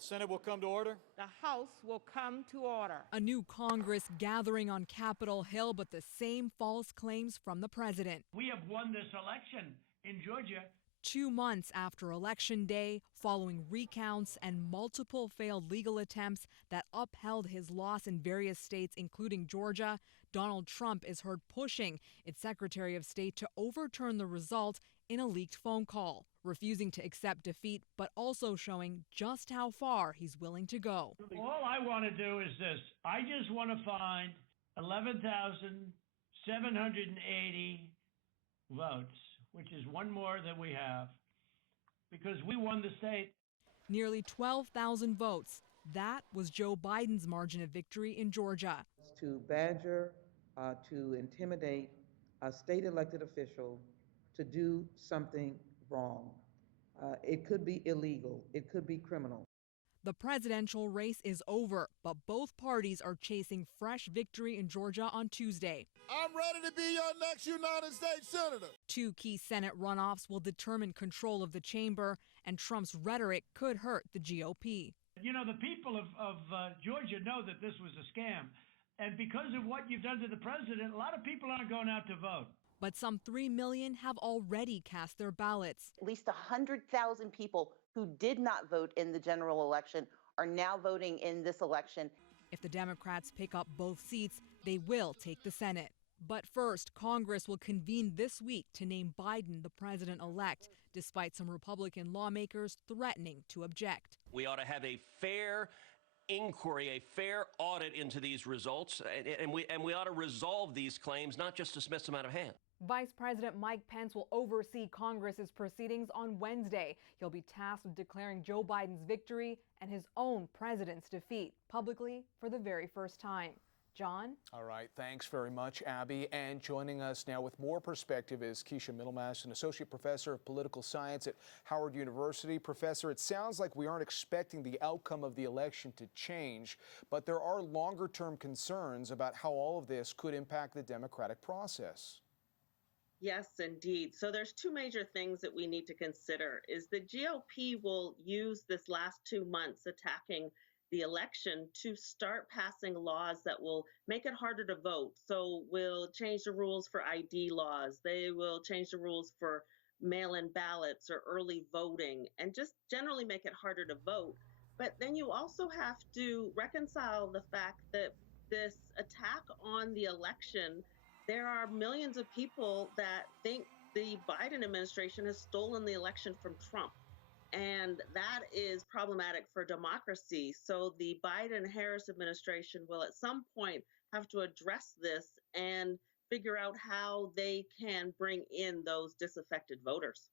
The Senate will come to order. The House will come to order. A new Congress gathering on Capitol Hill, but the same false claims from the president. We have won this election in Georgia. 2 months after Election Day, following recounts and multiple failed legal attempts that upheld his loss in various states, including Georgia, Donald Trump is heard pushing its Secretary of State to overturn the result in a leaked phone call, refusing to accept defeat, but also showing just how far he's willing to go. All I want to do is this. I just want to find 11,780 votes, which is one more than we have, because we won the state. Nearly 12,000 votes. That was Joe Biden's margin of victory in Georgia. To badger, to intimidate a state elected official to do something wrong. It could be illegal. It could be criminal. The presidential race is over, but both parties are chasing fresh victory in Georgia on Tuesday. I'm ready to be your next United States Senator. 2 key Senate runoffs will determine control of the chamber, and Trump's rhetoric could hurt the GOP. You know, the people of Georgia know that this was a scam. And because of what you've done to the president, a lot of people aren't going out to vote. But some 3 million have already cast their ballots. At least 100,000 people who did not vote in the general election are now voting in this election. If the Democrats pick up both seats, they will take the Senate. But first, Congress will convene this week to name Biden the president-elect, despite some Republican lawmakers threatening to object. We ought to have a fair inquiry, a fair audit into these results, and we ought to resolve these claims, not just dismiss them out of hand. Vice President Mike Pence will oversee Congress's proceedings on Wednesday. He'll be tasked with declaring Joe Biden's victory and his own president's defeat publicly for the very first time. John? All right. Thanks very much, Abby. And joining us now with more perspective is Keisha Middlemass, an associate professor of political science at Howard University. Professor, it sounds like we aren't expecting the outcome of the election to change, but there are longer-term concerns about how all of this could impact the democratic process. Yes, indeed. So there's 2 major things that we need to consider. Is the GOP will use this last 2 months attacking the election to start passing laws that will make it harder to vote. So we'll change the rules for ID laws. They will change the rules for mail-in ballots or early voting and just generally make it harder to vote. But then you also have to reconcile the fact that this attack on the election, there are millions of people that think the Biden administration has stolen the election from Trump. And that is problematic for democracy. So the Biden-Harris administration will at some point have to address this and figure out how they can bring in those disaffected voters.